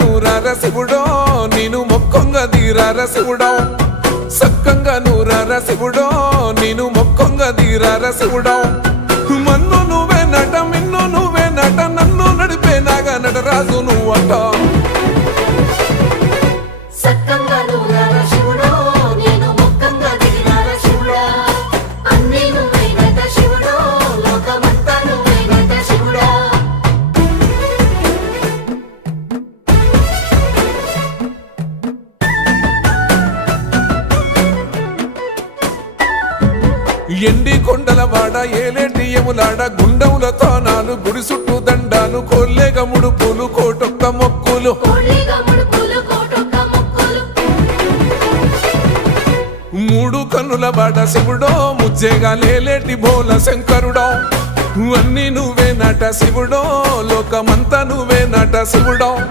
నూరార శివుడో నేను మొక్కొంగ దీరార శివుడో సక్కంగా నూరార శివుడో నేను మొక్కొంగ దీరార శివుడో మన్ను నువ్వే నట మిన్ను నువ్వే నట నన్ను నడిపే నాగా నటరాజు నువ్వట ఎండి కొండలవాడ ఏలేటి యములాడ గుండములతో నాలు గుడి చుట్టూ దండాలు కొల్లేగ ముడుపులు కోటొక్క మొక్కులు మూడు కన్నుల బాట శివుడో ముజ్జేగా లేలేటి బోల శంకరుడో అన్నీ నువ్వే నట శివుడో లోకమంతా నువ్వే నట శివుడో